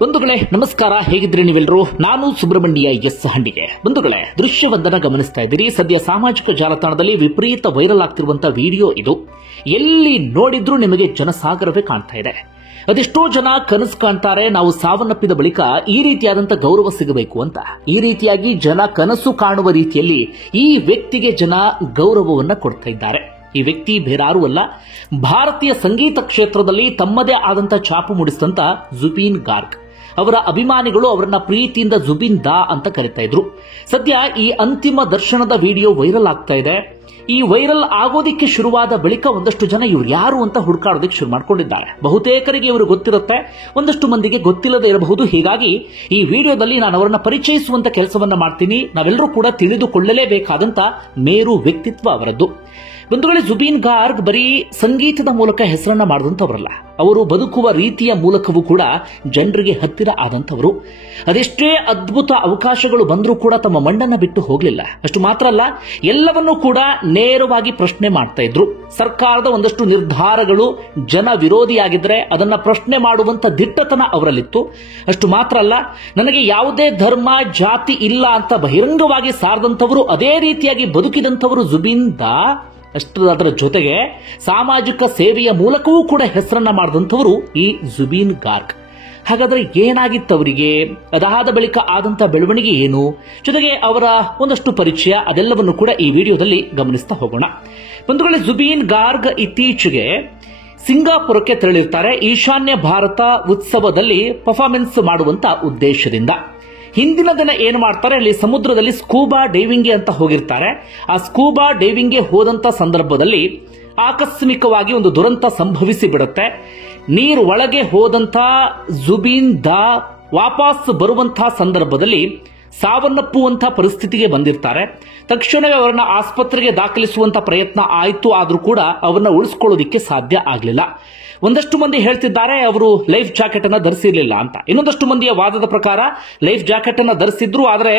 ಬಂಧುಗಳೇ ನಮಸ್ಕಾರ, ಹೇಗಿದ್ರೆ ನೀವೆಲ್ಲರೂ? ನಾನು ಸುಬ್ರಹ್ಮಣ್ಯ ಎಸ್ ಹಂಡಿಗೆ. ಬಂಧುಗಳೇ, ದೃಶ್ಯವೊಂದನ್ನು ಗಮನಿಸ್ತಾ ಇದ್ದೀರಿ. ಸದ್ಯ ಸಾಮಾಜಿಕ ಜಾಲತಾಣದಲ್ಲಿ ವಿಪರೀತ ವೈರಲ್ ಆಗ್ತಿರುವಂತಹ ವಿಡಿಯೋ ಇದು. ಎಲ್ಲಿ ನೋಡಿದ್ರೂ ನಿಮಗೆ ಜನಸಾಗರವೇ ಕಾಣ್ತಾ ಇದೆ. ಅದೆಷ್ಟೋ ಜನ ಕನಸು ಕಾಣ್ತಾರೆ, ನಾವು ಸಾವನ್ನಪ್ಪಿದ ಬಳಿಕ ಈ ರೀತಿಯಾದಂತಹ ಗೌರವ ಸಿಗಬೇಕು ಅಂತ. ಈ ರೀತಿಯಾಗಿ ಜನ ಕನಸು ಕಾಣುವ ರೀತಿಯಲ್ಲಿ ಈ ವ್ಯಕ್ತಿಗೆ ಜನ ಗೌರವವನ್ನ ಕೊಡ್ತಾ ಇದ್ದಾರೆ. ಈ ವ್ಯಕ್ತಿ ಬೇರಾರೂ ಅಲ್ಲ, ಭಾರತೀಯ ಸಂಗೀತ ಕ್ಷೇತ್ರದಲ್ಲಿ ತಮ್ಮದೇ ಆದಂತಹ ಛಾಪು ಮೂಡಿಸಿದಂತ ಜುಬಿನ್ ಗಾರ್ಗ್. ಅವರ ಅಭಿಮಾನಿಗಳು ಅವರನ್ನ ಪ್ರೀತಿಯಿಂದ ಜುಬಿನ್ ದಾ ಅಂತ ಕರೀತಾ ಇದ್ರು. ಸದ್ಯ ಈ ಅಂತಿಮ ದರ್ಶನದ ವಿಡಿಯೋ ವೈರಲ್ ಆಗ್ತಾ ಇದೆ. ಈ ವೈರಲ್ ಆಗೋದಿಕ್ಕೆ ಶುರುವಾದ ಬಳಿಕ ಒಂದಷ್ಟು ಜನ ಇವರು ಯಾರು ಅಂತ ಹುಡುಕಾಡೋದಕ್ಕೆ ಶುರು ಮಾಡ್ಕೊಂಡಿದ್ದಾರೆ. ಬಹುತೇಕರಿಗೆ ಇವರು ಗೊತ್ತಿರುತ್ತೆ, ಒಂದಷ್ಟು ಮಂದಿಗೆ ಗೊತ್ತಿಲ್ಲದೆ ಇರಬಹುದು. ಹೀಗಾಗಿ ಈ ವಿಡಿಯೋದಲ್ಲಿ ನಾನು ಅವರನ್ನ ಪರಿಚಯಿಸುವಂತ ಕೆಲಸವನ್ನ ಮಾಡ್ತೀನಿ. ನಾವೆಲ್ಲರೂ ಕೂಡ ತಿಳಿದುಕೊಳ್ಳಲೇಬೇಕಾದಂತ ಮೇರು ವ್ಯಕ್ತಿತ್ವ ಅವರದ್ದು. ಬಂಧುಗಳೇ, ಜುಬಿನ್ ಗಾರ್ಗ್ ಬರೀ ಸಂಗೀತದ ಮೂಲಕ ಹೆಸರನ್ನ ಮಾಡಿದಂಥವರಲ್ಲ, ಅವರು ಬದುಕುವ ರೀತಿಯ ಮೂಲಕವೂ ಕೂಡ ಜನರಿಗೆ ಹತ್ತಿರ ಆದಂಥವರು. ಅದೆಷ್ಟೇ ಅದ್ಭುತ ಅವಕಾಶಗಳು ಬಂದರೂ ಕೂಡ ತಮ್ಮ ಮಣ್ಣನ್ನ ಬಿಟ್ಟು ಹೋಗಲಿಲ್ಲ. ಅಷ್ಟು ಮಾತ್ರ ಅಲ್ಲ, ಎಲ್ಲವನ್ನೂ ಕೂಡ ನೇರವಾಗಿ ಪ್ರಶ್ನೆ ಮಾಡ್ತಾ ಇದ್ರು. ಸರ್ಕಾರದ ಒಂದಷ್ಟು ನಿರ್ಧಾರಗಳು ಜನ ವಿರೋಧಿಯಾಗಿದ್ರೆ ಅದನ್ನ ಪ್ರಶ್ನೆ ಮಾಡುವಂತ ದಿಟ್ಟತನ ಅವರಲ್ಲಿತ್ತು. ಅಷ್ಟು ಮಾತ್ರ ಅಲ್ಲ, ನನಗೆ ಯಾವುದೇ ಧರ್ಮ ಜಾತಿ ಇಲ್ಲ ಅಂತ ಬಹಿರಂಗವಾಗಿ ಸಾರದಂಥವರು, ಅದೇ ರೀತಿಯಾಗಿ ಬದುಕಿದಂಥವರು ಜುಬಿನ್ ದಾ. ಅದರ ಜೊತೆಗೆ ಸಾಮಾಜಿಕ ಸೇವೆಯ ಮೂಲಕವೂ ಕೂಡ ಹೆಸರನ್ನ ಮಾಡಿದಂಥವರು ಈ ಜುಬಿನ್ ಗಾರ್ಗ್. ಹಾಗಾದ್ರೆ ಏನಾಗಿತ್ತು ಅವರಿಗೆ? ಅದಾದ ಬಳಿಕ ಆದಂತಹ ಬೆಳವಣಿಗೆ ಏನು? ಜೊತೆಗೆ ಅವರ ಒಂದಷ್ಟು ಪರಿಚಯ, ಅದೆಲ್ಲವನ್ನು ಕೂಡ ಈ ವಿಡಿಯೋದಲ್ಲಿ ಗಮನಿಸ್ತಾ ಹೋಗೋಣ. ಬಂಧುಗಳೇ, ಜುಬಿನ್ ಗಾರ್ಗ್ ಇತ್ತೀಚೆಗೆ ಸಿಂಗಾಪುರಕ್ಕೆ ತೆರಳಿರ್ತಾರೆ ಈಶಾನ್ಯ ಭಾರತ ಉತ್ಸವದಲ್ಲಿ ಪರ್ಫಾರ್ಮೆನ್ಸ್ ಮಾಡುವಂತ ಉದ್ದೇಶದಿಂದ. ಹಿಂದಿನ ದಿನ ಏನು ಮಾಡ್ತಾರೆ, ಅಲ್ಲಿ ಸಮುದ್ರದಲ್ಲಿ ಸ್ಕೂಬಾ ಡೈವಿಂಗ್ಗೆ ಅಂತ ಹೋಗಿರ್ತಾರೆ. ಆ ಸ್ಕೂಬಾ ಡೈವಿಂಗ್ಗೆ ಹೋದಂತ ಸಂದರ್ಭದಲ್ಲಿ ಆಕಸ್ಮಿಕವಾಗಿ ಒಂದು ದುರಂತ ಸಂಭವಿಸಿ ಬಿಡುತ್ತೆ. ನೀರು ಒಳಗೆ ಹೋದಂತ ಜುಬಿನ್ ದಾ ವಾಪಸ್ ಬರುವಂತಹ ಸಂದರ್ಭದಲ್ಲಿ ಸಾವನ್ನಪ್ಪುವಂತಹ ಪರಿಸ್ಥಿತಿಗೆ ಬಂದಿರ್ತಾರೆ. ತಕ್ಷಣವೇ ಅವರನ್ನ ಆಸ್ಪತ್ರೆಗೆ ದಾಖಲಿಸುವಂತ ಪ್ರಯತ್ನ ಆಯಿತು, ಆದ್ರೂ ಕೂಡ ಅವರನ್ನ ಉಳಿಸಿಕೊಳ್ಳೋದಿಕ್ಕೆ ಸಾಧ್ಯ ಆಗಲಿಲ್ಲ. ಒಂದಷ್ಟು ಮಂದಿ ಹೇಳ್ತಿದ್ದಾರೆ ಅವರು ಲೈಫ್ ಜಾಕೆಟ್ ಅನ್ನ ಧರಿಸಿರ್ಲಿಲ್ಲ ಅಂತ. ಇನ್ನೊಂದಷ್ಟು ಮಂದಿಯ ವಾದದ ಪ್ರಕಾರ ಲೈಫ್ ಜಾಕೆಟ್ ಅನ್ನ ಧರಿಸಿದ್ರು, ಆದರೆ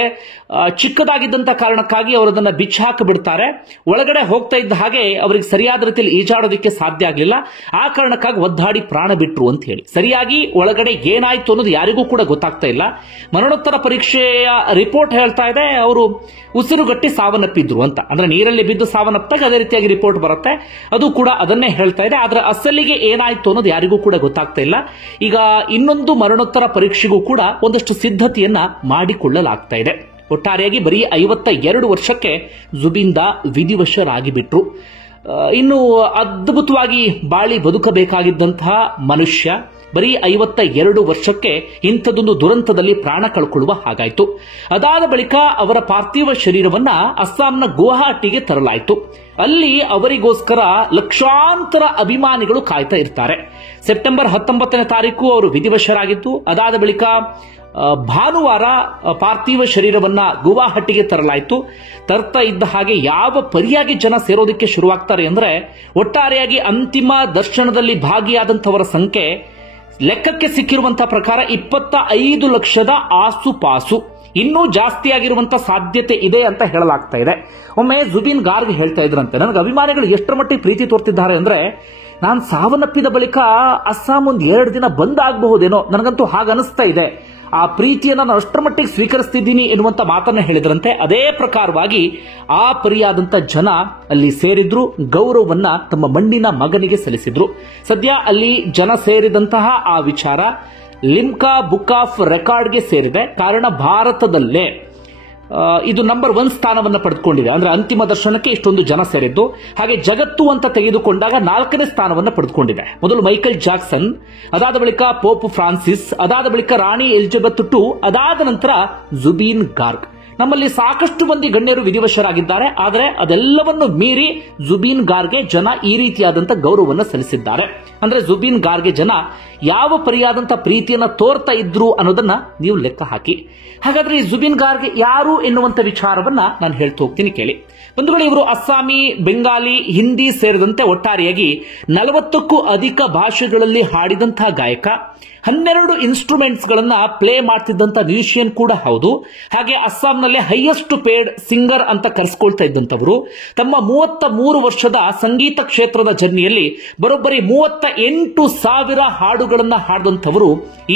ಚಿಕ್ಕದಾಗಿದ್ದಂತ ಕಾರಣಕ್ಕಾಗಿ ಅವರದನ್ನ ಬಿಚ್ಚಿ ಹಾಕಿ ಬಿಡ್ತಾರೆ. ಒಳಗಡೆ ಹೋಗ್ತಾ ಇದ್ದ ಹಾಗೆ ಅವರಿಗೆ ಸರಿಯಾದ ರೀತಿಯಲ್ಲಿ ಈಜಾಡೋದಕ್ಕೆ ಸಾಧ್ಯ ಆಗಲಿಲ್ಲ. ಆ ಕಾರಣಕ್ಕಾಗಿ ಒದ್ದಾಡಿ ಪ್ರಾಣ ಬಿಟ್ರು ಅಂತ ಹೇಳಿ. ಸರಿಯಾಗಿ ಒಳಗಡೆ ಏನಾಯ್ತು ಅನ್ನೋದು ಯಾರಿಗೂ ಕೂಡ ಗೊತ್ತಾಗ್ತಾ ಇಲ್ಲ. ಮರಣೋತ್ತರ ಪರೀಕ್ಷೆಯ ರಿಪೋರ್ಟ್ ಹೇಳ್ತಾ ಇದೆ ಅವರು ಉಸಿರುಗಟ್ಟಿ ಸಾವನ್ನಪ್ಪಿದ್ರು ಅಂತ. ಅಂದ್ರೆ ನೀರಲ್ಲಿ ಬಿದ್ದು ಸಾವನ್ನಪ್ಪಾಗ ಅದೇ ರೀತಿಯಾಗಿ ರಿಪೋರ್ಟ್ ಬರುತ್ತೆ, ಅದು ಕೂಡ ಅದನ್ನೇ ಹೇಳ್ತಾ ಇದೆ. ಆದ್ರೆ ಅಸಲಿಗೆ ಏನಾಯ್ತು ಅನ್ನೋದು ಯಾರಿಗೂ ಕೂಡ ಗೊತ್ತಾಗ್ತಾ ಇಲ್ಲ. ಈಗ ಇನ್ನೊಂದು ಮರಣೋತ್ತರ ಪರೀಕ್ಷೆಗೂ ಕೂಡ ಒಂದಷ್ಟು ಸಿದ್ಧತೆಯನ್ನ ಮಾಡಿಕೊಳ್ಳಲಾಗ್ತಾ ಇದೆ. ಒಟ್ಟಾರೆಯಾಗಿ ಬರೀ 52 ವರ್ಷಕ್ಕೆ ಜುಬಿನ್ ದಾ ವಿಧಿವಶರಾಗಿ ಬಿಟ್ರು. ಇನ್ನು ಅದ್ಭುತವಾಗಿ ಬಾಳಿ ಬದುಕಬೇಕಾಗಿದ್ದಂತಹ ಮನುಷ್ಯ ಬರೀ 52 ವರ್ಷಕ್ಕೆ ಇಂಥದೊಂದು ದುರಂತದಲ್ಲಿ ಪ್ರಾಣ ಕಳ್ಕೊಳ್ಳುವ ಹಾಗಾಯಿತು. ಅದಾದ ಬಳಿಕ ಅವರ ಪಾರ್ಥಿವ ಶರೀರವನ್ನ ಅಸ್ಸಾಂನ ಗುವಾಹಟಿಗೆ ತರಲಾಯಿತು. ಅಲ್ಲಿ ಅವರಿಗೋಸ್ಕರ ಲಕ್ಷಾಂತರ ಅಭಿಮಾನಿಗಳು ಕಾಯ್ತಾ ಇರ್ತಾರೆ. ಸೆಪ್ಟೆಂಬರ್ 19ನೇ ತಾರೀಕು ಅವರು ವಿಧಿವಶರಾಗಿದ್ದು, ಅದಾದ ಬಳಿಕ ಭಾನುವಾರ ಪಾರ್ಥಿವ ಶರೀರವನ್ನ ಗುವಾಹಟಿಗೆ ತರಲಾಯಿತು. ತರ್ತಾ ಇದ್ದ ಹಾಗೆ ಯಾವ ಪರಿಯಾಗಿ ಜನ ಸೇರೋದಕ್ಕೆ ಶುರುವಾಗ್ತಾರೆ ಅಂದ್ರೆ, ಒಟ್ಟಾರೆಯಾಗಿ ಅಂತಿಮ ದರ್ಶನದಲ್ಲಿ ಭಾಗಿಯಾದಂಥವರ ಸಂಖ್ಯೆ ಲೆಕ್ಕಕ್ಕೆ ಸಿಕ್ಕಿರುವಂತಹ ಪ್ರಕಾರ 25 ಲಕ್ಷದ ಆಸುಪಾಸು. ಇನ್ನೂ ಜಾಸ್ತಿ ಆಗಿರುವಂತಹ ಸಾಧ್ಯತೆ ಇದೆ ಅಂತ ಹೇಳಲಾಗ್ತಾ ಇದೆ. ಒಮ್ಮೆ ಜುಬಿನ್ ಗಾರ್ಗ್ ಹೇಳ್ತಾ ಇದ್ರಂತೆ, ನನಗೆ ಅಭಿಮಾನಿಗಳು ಎಷ್ಟರ ಮಟ್ಟಿಗೆ ಪ್ರೀತಿ ತೋರ್ತಿದ್ದಾರೆ ಅಂದ್ರೆ, ನಾನು ಸಾವನ್ನಪ್ಪಿದ ಬಳಿಕ ಅಸ್ಸಾಂ ಒಂದು 2 ದಿನ ಬಂದ್ ಆಗಬಹುದೇನೋ, ನನಗಂತೂ ಹಾಗನಿಸ್ತಾ ಇದೆ. ಆ ಪ್ರೀತಿಯನ್ನ ನಾನು ಅಷ್ಟರ ಮಟ್ಟಿಗೆ ಸ್ವೀಕರಿಸ್ತಿದ್ದೀನಿ ಎನ್ನುವಂತ ಮಾತನ್ನ ಹೇಳಿದ್ರಂತೆ. ಅದೇ ಪ್ರಕಾರವಾಗಿ ಆ ಪರಿಯಾದಂತ ಜನ ಅಲ್ಲಿ ಸೇರಿದ್ರು, ಗೌರವವನ್ನ ತಮ್ಮ ಮಣ್ಣಿನ ಮಗನಿಗೆ ಸಲ್ಲಿಸಿದ್ರು. ಸದ್ಯ ಅಲ್ಲಿ ಜನ ಸೇರಿದಂತಹ ಆ ವಿಚಾರ ಲಿಮ್ಕಾ ಬುಕ್ ಆಫ್ ರೆಕಾರ್ಡ್ಗೆ ಸೇರಿದೆ. ಕಾರಣ ಭಾರತದಲ್ಲೇ ಇದು ನಂಬರ್ 1 ಸ್ಥಾನವನ್ನು ಪಡೆದುಕೊಂಡಿದೆ. ಅಂದ್ರೆ ಅಂತಿಮ ದರ್ಶನಕ್ಕೆ ಇಷ್ಟೊಂದು ಜನ ಸೇರಿದ್ದು. ಹಾಗೆ ಜಗತ್ತು ಅಂತ ತೆಗೆದುಕೊಂಡಾಗ 4ನೇ ಸ್ಥಾನವನ್ನು ಪಡೆದುಕೊಂಡಿದೆ. ಮೊದಲು ಮೈಕಲ್ ಜಾಕ್ಸನ್, ಅದಾದ ಬಳಿಕ ಪೋಪ್ ಫ್ರಾನ್ಸಿಸ್, ಅದಾದ ಬಳಿಕ ರಾಣಿ ಎಲಿಜಬೆತ್ II, ಅದಾದ ನಂತರ ಜುಬಿನ್ ಗಾರ್ಗ್. ನಮ್ಮಲ್ಲಿ ಸಾಕಷ್ಟು ಮಂದಿ ಗಣ್ಯರು ವಿಧಿವಶರಾಗಿದ್ದಾರೆ. ಆದರೆ ಅದೆಲ್ಲವನ್ನು ಮೀರಿ ಜುಬಿನ್ ಗಾರ್ಗೆ ಜನ ಈ ರೀತಿಯಾದಂತ ಗೌರವವನ್ನು ಸಲ್ಲಿಸಿದ್ದಾರೆ. ಅಂದ್ರೆ ಜುಬಿನ್ ಗಾರ್ಗೆ ಜನ ಯಾವ ಪರಿಯಾದಂತ ಪ್ರೀತಿಯನ್ನ ತೋರ್ತಾ ಇದ್ರು ಅನ್ನೋದನ್ನ ನೀವು ಲೆಕ್ಕ ಹಾಕಿ. ಹಾಗಾದ್ರೆ ಈ ಜುಬಿನ್ ಗಾರ್ಗೆ ಯಾರು ಎನ್ನುವಂತ ವಿಚಾರವನ್ನ ನಾನು ಹೇಳ್ತಾ ಹೋಗ್ತೀನಿ, ಕೇಳಿ. ಬಂಧುಗಳೇ, ಇವರು ಅಸ್ಸಾಮಿ, ಬೆಂಗಾಲಿ, ಹಿಂದಿ ಸೇರಿದಂತೆ ಒಟ್ಟಾರೆಯಾಗಿ 40ಕ್ಕೂ ಅಧಿಕ ಭಾಷೆಗಳಲ್ಲಿ ಹಾಡಿದಂತಹ ಗಾಯಕ. 12 ಇನ್ಸ್ಟ್ರೂಮೆಂಟ್ಸ್ ಗಳನ್ನ ಪ್ಲೇ ಮಾಡ್ತಿದ್ದಂತ ಮ್ಯೂಸಿಷಿಯನ್ ಕೂಡ ಹೌದು. ಹಾಗೆ ಅಸ್ಸಾಂನಲ್ಲಿ ಹೈಯೆಸ್ಟ್ ಪೇಡ್ ಸಿಂಗರ್ ಅಂತ ಕರೆಸ್ಕೊಳ್ತಾ ಇದ್ದಂತವರು. ತಮ್ಮ 33 ವರ್ಷದ ಸಂಗೀತ ಕ್ಷೇತ್ರದ ಜರ್ನಿಯಲ್ಲಿ ಬರೋಬ್ಬರಿ 38,000 ಹಾಡುಗಳನ್ನ ಹಾಡಿದಂಥವರು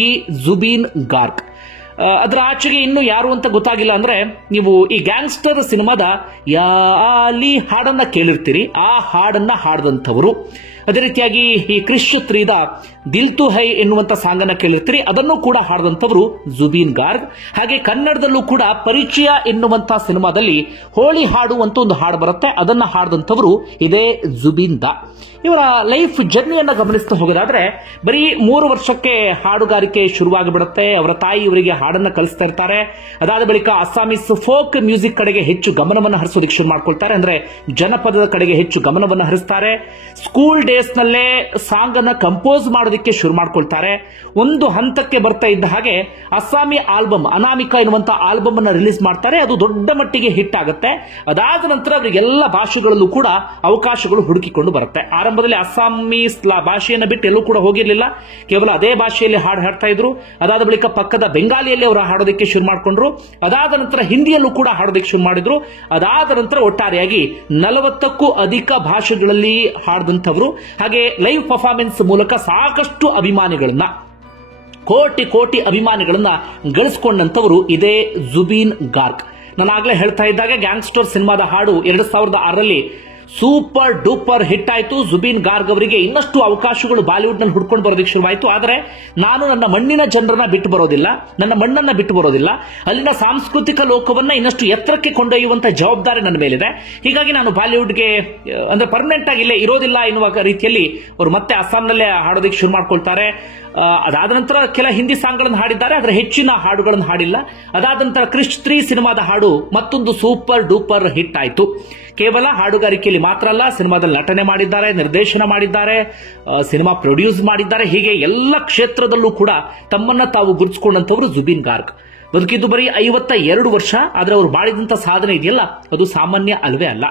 ಈ ಜುಬೀನ್ ಗಾರ್ಗ್. ಅದರ ಆಚೆಗೆ ಇನ್ನು ಯಾರು ಅಂತ ಗೊತ್ತಾಗಿಲ್ಲ ಅಂದ್ರೆ, ನೀವು ಈ ಗ್ಯಾಂಗ್ಸ್ಟರ್ ಸಿನಿಮಾದ ಯಾ ಆಲಿ ಹಾಡನ್ನ ಕೇಳಿರ್ತೀರಿ, ಆ ಹಾಡನ್ನ ಹಾಡಿದಂಥವರು. ಅದೇ ರೀತಿಯಾಗಿ ಈ ಕ್ರಿಶ್ 3ದ ದಿಲ್ ತು ಹೈ ಎನ್ನುವಂತ ಸಾಂಗ್ ಅನ್ನ ಕೇಳಿರ್ತೀರಿ, ಅದನ್ನು ಕೂಡ ಹಾಡಿದಂಥವರು ಜುಬೀನ್ ಗಾರ್ಗ್. ಹಾಗೆ ಕನ್ನಡದಲ್ಲೂ ಕೂಡ ಪರಿಚಯ ಎನ್ನುವಂತ ಸಿನಿಮಾದಲ್ಲಿ ಹೋಳಿ ಹಾಡು ಅಂತ ಒಂದು ಹಾಡು ಬರುತ್ತೆ, ಅದನ್ನ ಹಾಡಿದಂಥವರು ಇದೇ ಜುಬೀನ್ ದಾ. ಇವರ ಲೈಫ್ ಜರ್ನಿಯನ್ನ ಗಮನಿಸ್ತಾ ಹೋಗೋದಾದ್ರೆ, ಬರೀ 3 ವರ್ಷಕ್ಕೆ ಹಾಡುಗಾರಿಕೆ ಶುರುವಾಗಿಬಿಡುತ್ತೆ. ಅವರ ತಾಯಿ ಇವರಿಗೆ ಹಾಡನ್ನ ಕಲಿಸ್ತಾ ಇರ್ತಾರೆ. ಅದಾದ ಬಳಿಕ ಅಸ್ಸಾಮೀಸ್ ಫೋಕ್ ಮ್ಯೂಸಿಕ್ ಕಡೆಗೆ ಹೆಚ್ಚು ಗಮನವನ್ನು ಹರಿಸೋದಕ್ಕೆ ಶುರು ಮಾಡ್ಕೊಳ್ತಾರೆ. ಅಂದ್ರೆ ಜನಪದದ ಕಡೆಗೆ ಹೆಚ್ಚು ಗಮನವನ್ನು ಹರಿಸ್ತಾರೆ. ಸ್ಕೂಲ್ ಡೇಸ್ ನಲ್ಲೇ ಸಾಂಗ್ ಅನ್ನ ಕಂಪೋಸ್ ಮಾಡೋದಕ್ಕೆ ಶುರು ಮಾಡ್ಕೊಳ್ತಾರೆ. ಒಂದು ಹಂತಕ್ಕೆ ಬರ್ತಾ ಇದ್ದ ಹಾಗೆ ಅಸ್ಸಾಮಿ ಆಲ್ಬಮ್ ಅನಾಮಿಕಾ ಎನ್ನುವಂತ ಆಲ್ಬಮ್ ಅನ್ನ ರಿಲೀಸ್ ಮಾಡ್ತಾರೆ. ಅದು ದೊಡ್ಡ ಮಟ್ಟಿಗೆ ಹಿಟ್ ಆಗುತ್ತೆ. ಅದಾದ ನಂತರ ಅವರಿಗೆಲ್ಲ ಭಾಷೆಗಳಲ್ಲೂ ಕೂಡ ಅವಕಾಶಗಳು ಹುಡುಕಿಕೊಂಡು ಬರುತ್ತೆ. ಆರಂಭದಲ್ಲಿ ಅಸ್ಸಾಮೀಸ್ ಭಾಷೆಯನ್ನು ಬಿಟ್ಟು ಎಲ್ಲೂ ಕೂಡ ಹೋಗಿರಲಿಲ್ಲ, ಕೇವಲ ಅದೇ ಭಾಷೆಯಲ್ಲಿ ಹಾಡು ಹಾಡ್ತಾ ಇದ್ರು. ಅದಾದ ಬಳಿಕ ಪಕ್ಕದ ಬೆಂಗಾಲಿಯಲ್ಲಿ ಅವರು ಹಾಡೋದಕ್ಕೆ ಶುರು ಮಾಡಿಕೊಂಡ್ರು. ಅದಾದ ನಂತರ ಹಿಂದಿಯಲ್ಲೂ ಕೂಡ ಹಾಡೋದಕ್ಕೆ ಶುರು ಮಾಡಿದ್ರು. ಅದಾದ ನಂತರ ಒಟ್ಟಾರೆಯಾಗಿ 40ಕ್ಕೂ ಅಧಿಕ ಭಾಷೆಗಳಲ್ಲಿ ಹಾಡಿದಂಥವರು. ಹಾಗೆ ಲೈವ್ ಪರ್ಫಾರ್ಮೆನ್ಸ್ ಮೂಲಕ ಸಾಕಷ್ಟು ಅಭಿಮಾನಿಗಳನ್ನ, ಕೋಟಿ ಅಭಿಮಾನಿಗಳನ್ನ ಗಳಿಸಿಕೊಂಡಂತವರು ಇದೇ ಜುಬೀನ್ ಗಾರ್ಗ್. ನಾನು ಆಗ್ಲೇ ಹೇಳ್ತಾ ಇದ್ದಾಗ ಗ್ಯಾಂಗ್ಸ್ಟರ್ ಸಿನಿಮಾದ ಹಾಡು 2006ರಲ್ಲಿ ಸೂಪರ್ ಡೂಪರ್ ಹಿಟ್ ಆಯಿತು. ಜುಬೀನ್ ಗಾರ್ಗ್ ಅವರಿಗೆ ಇನ್ನಷ್ಟು ಅವಕಾಶಗಳು ಬಾಲಿವುಡ್ ನಲ್ಲಿ ಹುಡ್ಕೊಂಡು ಬರೋದಕ್ಕೆ ಶುರುವಾಯಿತು. ಆದರೆ ನಾನು ನನ್ನ ಮಣ್ಣಿನ ಜನರನ್ನ ಬಿಟ್ಟು ಬರೋದಿಲ್ಲ, ನನ್ನ ಮಣ್ಣನ್ನ ಬಿಟ್ಟು ಬರೋದಿಲ್ಲ, ಅಲ್ಲಿನ ಸಾಂಸ್ಕೃತಿಕ ಲೋಕವನ್ನ ಇನ್ನಷ್ಟು ಎತ್ತರಕ್ಕೆ ಕೊಂಡೊಯ್ಯುವಂತ ಜವಾಬ್ದಾರಿ ನನ್ನ ಮೇಲಿದೆ. ಹೀಗಾಗಿ ನಾನು ಬಾಲಿವುಡ್ಗೆ ಅಂದ್ರೆ ಪರ್ಮನೆಂಟ್ ಆಗಿ ಇಲ್ಲೇ ಇರೋದಿಲ್ಲ ಎನ್ನುವ ರೀತಿಯಲ್ಲಿ ಅವರು ಮತ್ತೆ ಅಸ್ಸಾಂನಲ್ಲೇ ಹಾಡೋದಕ್ಕೆ ಶುರು ಮಾಡ್ಕೊಳ್ತಾರೆ. ಅದಾದ ನಂತರ ಕೆಲ ಹಿಂದಿ ಸಾಂಗ್ಗಳನ್ನು ಹಾಡಿದ್ದಾರೆ, ಆದರೆ ಹೆಚ್ಚಿನ ಹಾಡುಗಳನ್ನು ಹಾಡಿಲ್ಲ. ಅದಾದ ನಂತರ ಕ್ರಿಶ್ 3 ಸಿನಿಮಾದ ಹಾಡು ಮತ್ತೊಂದು ಸೂಪರ್ ಡೂಪರ್ ಹಿಟ್ ಆಯಿತು. ಕೇವಲ ಹಾಡುಗಾರಿಕೆಯಲ್ಲಿ ಮಾತ್ರ ಅಲ್ಲ, ಸಿನಿಮಾದಲ್ಲಿ ನಟನೆ ಮಾಡಿದ್ದಾರೆ, ನಿರ್ದೇಶನ ಮಾಡಿದ್ದಾರೆ, ಸಿನಿಮಾ ಪ್ರೊಡ್ಯೂಸ್ ಮಾಡಿದ್ದಾರೆ. ಹೀಗೆ ಎಲ್ಲ ಕ್ಷೇತ್ರದಲ್ಲೂ ಕೂಡ ತಮ್ಮನ್ನ ತಾವು ಗುರುತಿಸಿಕೊಂಡಂತವರು ಜುಬೀನ್ ಗಾರ್ಗ್. ಬದುಕಿದ್ದು ಬರೀ 52 ವರ್ಷ. ಆದ್ರೆ ಅವರು ಮಾಡಿದಂತ ಸಾಧನೆ ಇದೆಯಲ್ಲ, ಅದು ಸಾಮಾನ್ಯ ಅಲ್ವೇ ಅಲ್ಲ.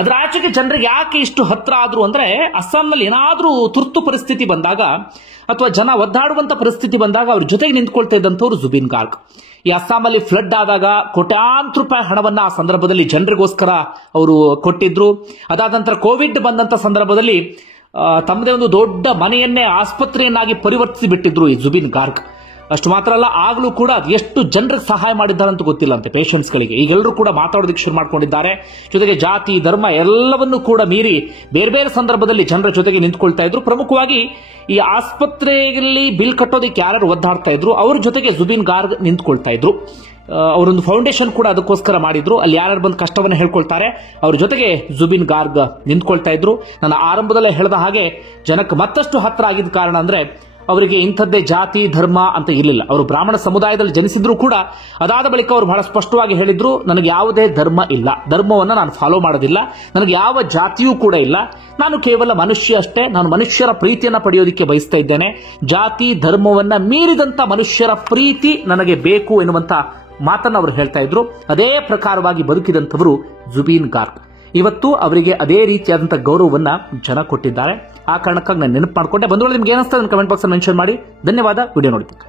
ಅದರ ಆಚೆಗೆ ಜನರಿಗೆ ಯಾಕೆ ಇಷ್ಟು ಹತ್ರ ಆದ್ರು ಅಂದ್ರೆ, ಅಸ್ಸಾಂನಲ್ಲಿ ಏನಾದ್ರೂ ತುರ್ತು ಪರಿಸ್ಥಿತಿ ಬಂದಾಗ ಅಥವಾ ಜನ ಒದ್ದಾಡುವಂತ ಪರಿಸ್ಥಿತಿ ಬಂದಾಗ ಅವ್ರ ಜೊತೆಗೆ ನಿಂತ್ಕೊಳ್ತಾ ಇದ್ದಂಥವ್ರು ಜುಬೀನ್ ಗಾರ್ಗ್. ಈ ಅಸ್ಸಾಮಲ್ಲಿ ಫ್ಲಡ್ ಆದಾಗ ಕೋಟ್ಯಾಂತರ ರೂಪಾಯಿ ಹಣವನ್ನ ಆ ಸಂದರ್ಭದಲ್ಲಿ ಜನರಿಗೋಸ್ಕರ ಅವರು ಕೊಟ್ಟಿದ್ರು. ಅದಾದ ನಂತರ ಕೋವಿಡ್ ಬಂದಂತ ಸಂದರ್ಭದಲ್ಲಿ ತಮ್ಮದೇ ಒಂದು ದೊಡ್ಡ ಮನೆಯನ್ನೇ ಆಸ್ಪತ್ರೆಯನ್ನಾಗಿ ಪರಿವರ್ತಿಸಿ ಬಿಟ್ಟಿದ್ರು ಈ ಜುಬೀನ್ ಗಾರ್ಗ್. ಅಷ್ಟು ಮಾತ್ರ ಅಲ್ಲ, ಆಗ್ಲೂ ಕೂಡ ಎಷ್ಟು ಜನರಿಗೆ ಸಹಾಯ ಮಾಡಿದ್ದಾರೆ ಅಂತ ಗೊತ್ತಿಲ್ಲ ಅಂತೆ ಪೇಷಂಟ್ಸ್ಗಳಿಗೆ. ಈಗೆಲ್ಲರೂ ಕೂಡ ಮಾತಾಡೋದಕ್ಕೆ ಶುರು ಮಾಡ್ಕೊಂಡಿದ್ದಾರೆ. ಜೊತೆಗೆ ಜಾತಿ ಧರ್ಮ ಎಲ್ಲವನ್ನೂ ಕೂಡ ಮೀರಿ ಬೇರೆ ಬೇರೆ ಸಂದರ್ಭದಲ್ಲಿ ಜನರ ಜೊತೆಗೆ ನಿಂತ್ಕೊಳ್ತಾ ಇದ್ರು. ಪ್ರಮುಖವಾಗಿ ಈ ಆಸ್ಪತ್ರೆಯಲ್ಲಿ ಬಿಲ್ ಕಟ್ಟೋದಕ್ಕೆ ಯಾರು ಒದ್ದಾಡ್ತಾ ಇದ್ರು, ಅವ್ರ ಜೊತೆಗೆ ಜುಬೀನ್ ಗಾರ್ಗ್ ನಿಂತ್ಕೊಳ್ತಾ ಇದ್ರು. ಅವರೊಂದು ಫೌಂಡೇಶನ್ ಕೂಡ ಅದಕ್ಕೋಸ್ಕರ ಮಾಡಿದ್ರು. ಅಲ್ಲಿ ಯಾರು ಬಂದು ಕಷ್ಟವನ್ನು ಹೇಳ್ಕೊಳ್ತಾರೆ, ಅವ್ರ ಜೊತೆಗೆ ಜುಬೀನ್ ಗಾರ್ಗ್ ನಿಂತ್ಕೊಳ್ತಾ ಇದ್ರು. ನಾನು ಆರಂಭದಲ್ಲೇ ಹೇಳಿದ ಹಾಗೆ ಜನಕ್ಕೆ ಮತ್ತಷ್ಟು ಹತ್ರ ಆಗಿದ್ದ ಕಾರಣ ಅಂದ್ರೆ, ಅವರಿಗೆ ಇಂಥದ್ದೇ ಜಾತಿ ಧರ್ಮ ಅಂತ ಇರಲಿಲ್ಲ. ಅವರು ಬ್ರಾಹ್ಮಣ ಸಮುದಾಯದಲ್ಲಿ ಜನಿಸಿದ್ರು ಕೂಡ ಅದಾದ ಬಳಿಕ ಅವರು ಬಹಳ ಸ್ಪಷ್ಟವಾಗಿ ಹೇಳಿದ್ರು, ನನಗೆ ಯಾವುದೇ ಧರ್ಮ ಇಲ್ಲ, ಧರ್ಮವನ್ನು ನಾನು ಫಾಲೋ ಮಾಡೋದಿಲ್ಲ, ನನಗೆ ಯಾವ ಜಾತಿಯೂ ಕೂಡ ಇಲ್ಲ, ನಾನು ಕೇವಲ ಮನುಷ್ಯ ಅಷ್ಟೇ, ನಾನು ಮನುಷ್ಯರ ಪ್ರೀತಿಯನ್ನ ಪಡೆಯೋದಕ್ಕೆ ಬಯಸ್ತಾ ಇದ್ದೇನೆ, ಜಾತಿ ಧರ್ಮವನ್ನ ಮೀರಿದಂತ ಮನುಷ್ಯರ ಪ್ರೀತಿ ನನಗೆ ಬೇಕು ಎನ್ನುವಂತ ಮಾತನ್ನು ಅವರು ಹೇಳ್ತಾ ಇದ್ರು. ಅದೇ ಪ್ರಕಾರವಾಗಿ ಬದುಕಿದಂಥವರು ಜುಬೀನ್ ಗಾರ್ಗ್. ಇವತ್ತು ಅವರಿಗೆ ಅದೇ ರೀತಿಯಾದಂತಹ ಗೌರವವನ್ನ ಜನ ಕೊಟ್ಟಿದ್ದಾರೆ. ಆ ಕಾರಣಕ್ಕಾಗಿ ನಾನು ನೆನಪು ಮಾಡಿಕೊಂಡೆ. ಬಂಧುಗಳು, ನಿಮ್ಗೆ ಏನಿಸ್ತಾ ಕಮೆಂಟ್ ಬಾಕ್ಸ್ ಮೆನ್ಷನ್ ಮಾಡಿ. ಧನ್ಯವಾದ. ವಿಡಿಯೋ ನೋಡಿದ್ದಕ್ಕೆ.